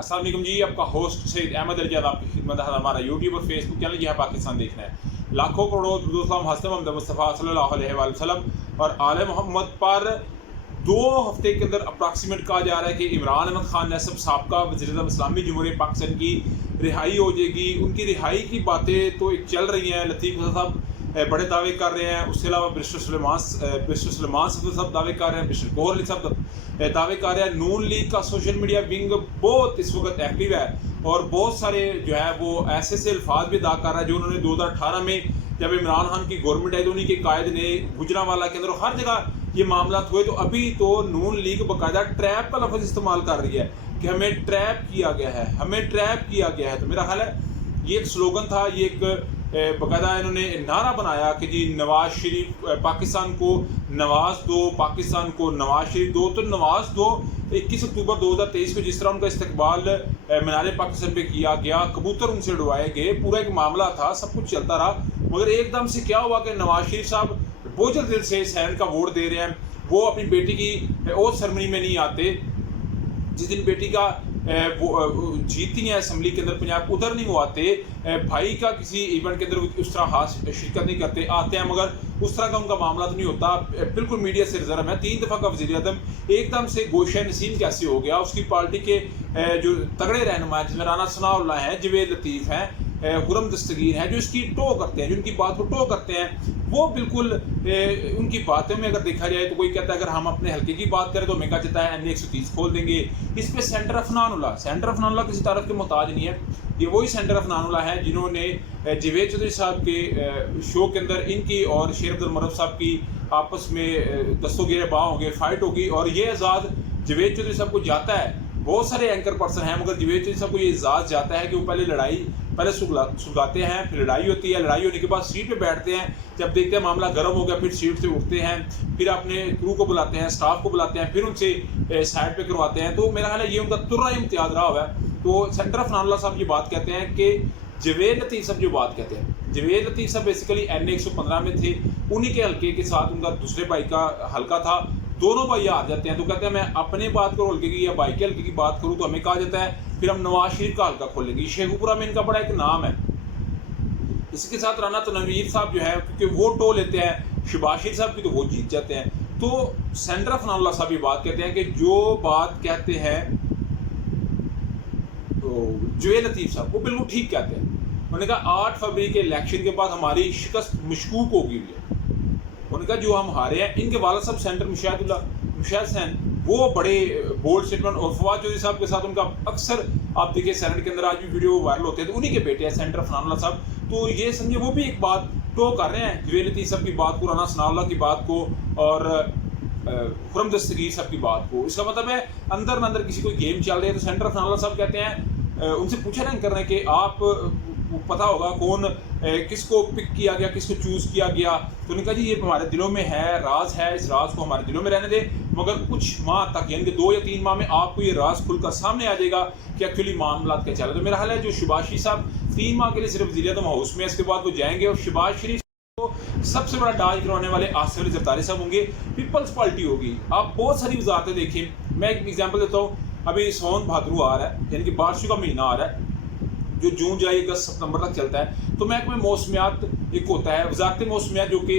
अस्सलाम वालेकुम जी, आपका होस्ट सईद अहमद रजाद आपकी खिदमत है। हमारा यूट्यूब और फेसबुक चैनल यह पाकिस्तान देखना है। लाखों करोड़ों दुरूद हसन मोहम्मद मुस्तफ़ा सल्लल्लाहु अलैहि वसल्लम और आले मोहम्मद पर 2 हफ्ते के अंदर अप्रॉक्सीमेट कहा जा रहा है कि इमरान अहमद खान नैसब साबका वज़ीर-ए-आज़म इस्लामी जमहूरियत पाकिस्तान की रिहाई हो जाएगी। उनकी रिहाई की बातें तो एक चल रही हैं, लतीफ़ साहब बड़े दावे कर रहे हैं, उसके अलावा बैरिस्टर सुलेमान साहब दावे कर रहे हैं, बैरिस्टर गौहर अली साहब दावे कर रहे हैं। नून लीग का सोशल मीडिया विंग बहुत इस वक्त एक्टिव है और बहुत सारे जो है वो ऐसे अल्फाज भी अदा कर रहा है जो उन्होंने 2018 में जब इमरान खान की गवर्नमेंट आई तो उन्हीं के कायद ने गुजरांवाला के अंदर हर जगह ये मामला हुए। तो अभी तो नून लीग बाकायदा ट्रैप का लफ्ज़ इस्तेमाल कर रही है कि हमें ट्रैप किया गया है, हमें ट्रैप किया गया है। तो मेरा ख्याल है ये एक स्लोगन था, ये एक बाकायदा इन्होंने नारा बनाया कि जी नवाज शरीफ पाकिस्तान को नवाज दो, पाकिस्तान को नवाज शरीफ दो। तो नवाज दो 21 अक्टूबर 2023 को जिस तरह उनका इस्तकबाल मीनार पाकिस्तान पे किया गया, कबूतर उनसे उड़वाए गए, पूरा एक मामला था, सब कुछ चलता रहा। मगर एकदम से क्या हुआ कि नवाज शरीफ साहब बोझल दिल से सैन का वोट दे रहे हैं, वो अपनी बेटी की ओथ सेरेमनी में नहीं आते। जिस दिन बेटी का वो जीतती हैं असम्बली के अंदर पंजाब, उधर नहीं वो आते। भाई का किसी इवेंट के अंदर उस तरह शिरकत नहीं करते, आते हैं मगर उस तरह का उनका मामला तो नहीं होता। बिल्कुल मीडिया से रिजर्व है। 3 दफ़ा का वज़ीर-ए-आज़म एकदम से गोशा नसीम कैसे हो गया। उसकी पार्टी के जो तगड़े रहनुमा जिसमें राना सनाउल्लाह हैं, जवेद लतीफ़ हैं, खुरम दस्तगीर हैं, जो इसकी टो करते हैं, जो उनकी बात को टो करते हैं, वो बिल्कुल उनकी बातों में अगर देखा जाए तो कोई कहता है अगर हम अपने हल्के की बात करें तो हमें कहा जाता है NA 130 खोल देंगे। इस पे सेंटर अफनानुल्लाह किसी तारफ के मोहताज नहीं है। ये वही सेंटर अफनानुल्लाह है जिन्होंने जवेद चौधरी साहब के शो के अंदर इनकी और शेर अब्दुल मरूफ साहब की आपस में दस्तों गिरे बाँ होंगे, फाइट होगी और ये एजाज़ जवेद चौधरी साहब को जाता है। बहुत सारे एंकर पर्सन हैं मगर जवेद चौधरी साहब को ये एजाज़ जाता है कि वो पहले सुलगाते हैं, फिर लड़ाई होती है, लड़ाई होने के बाद सीट पे बैठते हैं, जब देखते हैं मामला गर्म हो गया फिर सीट से उठते हैं, फिर अपने क्रू को बुलाते हैं, स्टाफ को बुलाते हैं, फिर उनसे साइड पे करवाते हैं। तो मेरा ख्याल है ये उनका तुर्रा इम्तियाज रहा हुआ है। तो सेंटर अफनानुल्लाह साहब ये बात कहते हैं कि जवेद लतीफ़ साहब जो बात कहते हैं, जवेद लतीफ़ साहब बेसिकली NA 115 में थे, उन्हीं के हल्के के साथ उनका दूसरे भाई का हल्का था, दोनों भाई हार जाते हैं। तो कहते हैं मैं अपने बात करूँ हल्के की या भाई के हल्के की बात करूँ तो हमें कहा जाता है फिर हम नवाज शरीफ का हल्का खोलेंगे। शेखुपुरा में इनका बड़ा एक नाम है। इसके साथ राना तनवीर साहब जो है क्योंकि वो टो लेते हैं शहबाज शरीफ साहब की तो वो जीत जाते हैं। तो सेंटर अफनानुल्लाह साहब ये बात कहते हैं कि जो बात कहते हैं तो जवेद लतीफ़ साहब वो बिल्कुल ठीक कहते हैं। उन्होंने कहा 8 फरवरी के इलेक्शन के बाद हमारी शिकस्त मशकूक होगी हुई है। उन्होंने कहा जो हम हारे हैं, इनके वाला साहब सेंटर मुशाहिद हुसैन वो बड़े बोल्ड स्टेटमेंट, और फवाद चौधरी साहब के साथ उनका अक्सर आप देखिए सेनेट के अंदर आज भी वीडियो वायरल होते हैं, तो उन्हीं के बेटे हैं सेंटर अफनानुल्लाह साहब। तो ये समझे वो भी एक बात टो कर रहे हैं जवेद लतीफ़ साहब की बात को, राना सनाउल्लाह की बात को और खुरम दस्तगीर साहब की बात को। इसका मतलब है अंदर न अंदर किसी कोई गेम चल रही है। तो सेंटर अफनानुल्लाह साहब कहते हैं उनसे पूछा नहीं कर रहे कि आप पता होगा कौन किसको पिक किया गया, किसको चूज़ किया गया। तो उन्होंने कहा जी ये हमारे दिलों में है, राज है, इस राज को हमारे दिलों में रहने दें, मगर कुछ माह तक यानी कि 2 या 3 माह में आपको ये राज खुलकर सामने आ जाएगा कि एक्चुअली मामला क्या चल रहा है। तो मेरा हाल है जो शहबाज शरीफ साहब 3 माह के लिए सिर्फ वज़ीर-ए-आज़म हाउस में, इसके बाद वो जाएंगे और शहबाज शरीफ को सबसे बड़ा डाज करवाने वाले आसिफ अली ज़रदारी साहब होंगे, पीपल्स पार्टी होगी। आप बहुत सारी वजारतें देखें, मैं एक एग्जाम्पल देता हूँ। अभी सोन भाद्रू आ रहा है यानी कि बारिशों का महीना आ रहा है जो जून जुलाई अगस्त सितंबर तक चलता है। तो महकमे मौसमियात एक होता है, वजारत मौसमियात जो कि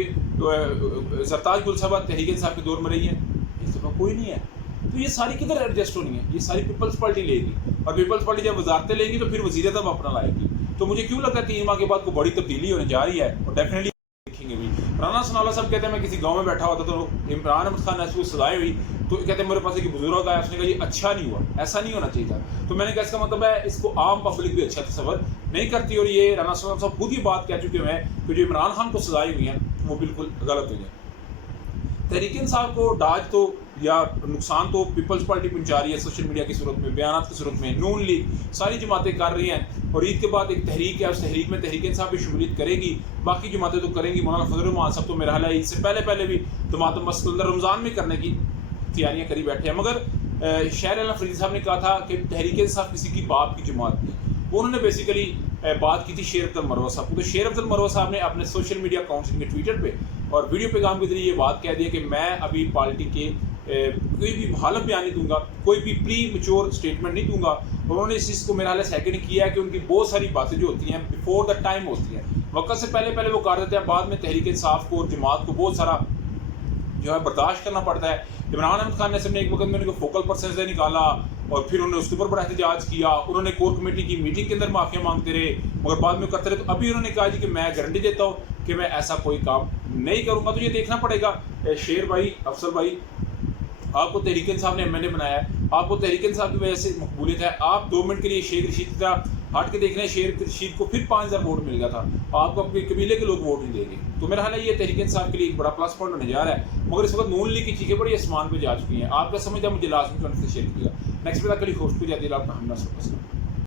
सरताज गुल साहब तहरीक इंसाफ के दौर में रही है, इस दफ़ा कोई नहीं है। तो ये सारी किधर एडजस्ट होनी है, ये सारी पीपल्स पार्टी लेगी और पीपल्स पार्टी जब वजारतें लेंगी तो फिर वज़ीर-ए-आज़म अपना लाएगी। तो मुझे क्यों लगता है 3 माह के बाद को बड़ी तब्दीली होने जा रही है और डेफिनेटली देखेंगे भी। राना सनाउल्लाह साहब कहते हैं मैं किसी गाँव में बैठा होता तो इमरान अहमद खान ऐसी सजाएँ हुई तो कहते हैं मेरे पास एक बुजुर्ग आया, उसने कहा ये अच्छा नहीं हुआ, ऐसा नहीं होना चाहिए था। तो मैंने कहा इसका मतलब है इसको आम पब्लिक भी अच्छा तस्वर नहीं करती और ये राना सनाउल्लाह साहब खुद ही बात कह चुके हैं कि जो इमरान खान को सजाई हुई हैं वो बिल्कुल गलत हुई है। तहरीक इंसाफ को डाज तो या नुकसान तो पीपल्स पार्टी पहुंचा रही है सोशल मीडिया की सूरत में, बयानात की सूरत में। नून लीग सारी जमातें कर रही हैं और ईद के बाद एक तहरीक है, उस तहरीक में तहरीक इंसाफ भी शमूलियत करेगी, बाकी जमातें तो करेंगी। मौलाना फजल रहमान साहब तो मेरा हाल है इससे पहले भी जमात मसला रमज़ान में करने की तैयारियाँ करी बैठे हैं। मगर शहर अला फरीद साहब ने कहा था कि तहरीक इंसाफ किसी की बाप की जमात थी, वो उन्होंने बेसिकली बात की थी शेर अब्दुल मरवा साहब को। तो शेर अब्दुल मरवा साहब ने अपने सोशल मीडिया अकाउंट्स के ट्विटर पे और वीडियो पैगाम के जरिए ये बात कह दी है कि मैं अभी पार्टी के کوئی بھی حالت بیان نہیں دوں گا، کوئی بھی پری میچور اسٹیٹمنٹ نہیں دوں گا. انہوں نے اس چیز کو میرا حال سیکنڈ کیا ہے کہ ان کی بہت ساری باتیں جو ہوتی ہیں بیفور دا ٹائم ہوتی ہیں، وقت سے پہلے وہ کر دیتے ہیں، بعد میں تحریک انصاف کو اور جماعت کو بہت سارا جو ہے برداشت کرنا پڑتا ہے. عمران احمد خان نے ایک وقت میں ان کو فوکل پرسن سے نکالا اور پھر انہوں نے اس کے اوپر بڑا احتجاج کیا. انہوں نے کور کمیٹی کی میٹنگ کے اندر معافیاں مانگتے رہے مگر بعد میں کرتے رہے. تو ابھی انہوں نے کہا جی کہ میں گارنٹی دیتا ہوں کہ میں ایسا کوئی کام نہیں کروں گا. تو یہ دیکھنا پڑے گا. شیر بھائی، افضل بھائی، آپ کو تحریک انصاف نے ایم این اے بنایا ہے، آپ کو تحریک انصاف کی وجہ سے مقبولیت ہے. آپ 2 منٹ کے لیے شیخ رشید کی طرح ہٹ کے دیکھ رہے ہیں. شیخ رشید کو پھر 5000 ووٹ مل گیا تھا، آپ کو اپنے قبیلے کے لوگ ووٹ نہیں دیں گے. تو میرا خیال ہے یہ تحریک انصاف کے لیے ایک بڑا پلس پوائنٹ ہونے جا رہا ہے. مگر اس وقت نون لیگ کی چیزیں بڑی آسمان پہ جا چکی ہیں. آپ کا سمجھ مجھے لازمی کمنٹ سے شیئر کیجیے گا. نیکسٹ پہ تک کے لیے ہوسٹ پہ جاتی ہے آپ کا ہم نصر.